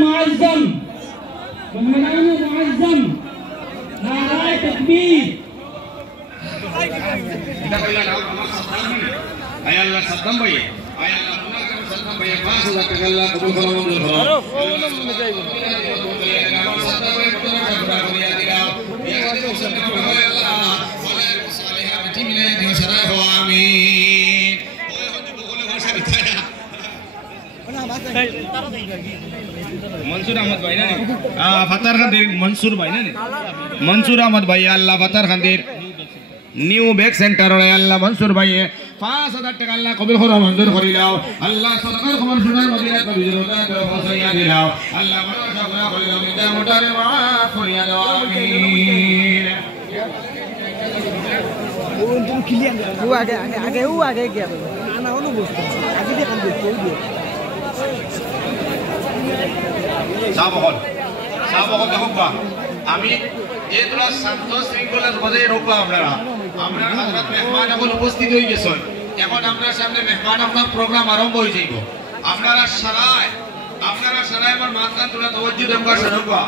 मुअज्जम मेहमानाने मुअज्जम नाराए तकबीर kita kailan Allah saddam ay Allah saddam bhai ay Allah munakam saddam bhai paas da kalla qabul karo manzur karo aro phone me jaibo saddam bhai putara sabra koriya dila ya kadi saddam bhai Allah wala salihah biti mile dio sarai ho amin oy honju bogole bhasha bitaya Mansoor Ahmad भाई ना फतर खातिर मंसूर भाई ना मंसूर अहमद भाई अल्लाह फतर खातिर new bake centre ওরে আল্লাহ মনসুর ভাই 5000 টাকা আল্লাহ কবুল করো মঞ্জুর করি দাও আল্লাহ সদকার খবর শুনার মদিনা কবি জরুরত পৌঁছাইয়া দিলাও আল্লাহ বড় সাবরা করি দাও মিটা মোটারে মাফ করিয়া দাও আমিন ও তুমি ক্লিয়ার ও আগে গিয়া আনা হলো বস্তু আগে দিয়ে কাম করতে হবে সাবহল দেখবা আমি এগুলা শান্ত শৃঙ্খলা বজায় রাখবো আপনারা আপনার হযরত মেহমান এখন উপস্থিত হয়ে গেছেন এখন আপনার সামনে মেহমান আপনার প্রোগ্রাম আরম্ভ হয়ে যাইব আপনারা সারায় আমার মাথান তোলা তওয়াজ্জুহ দেওয়া শুরু করবা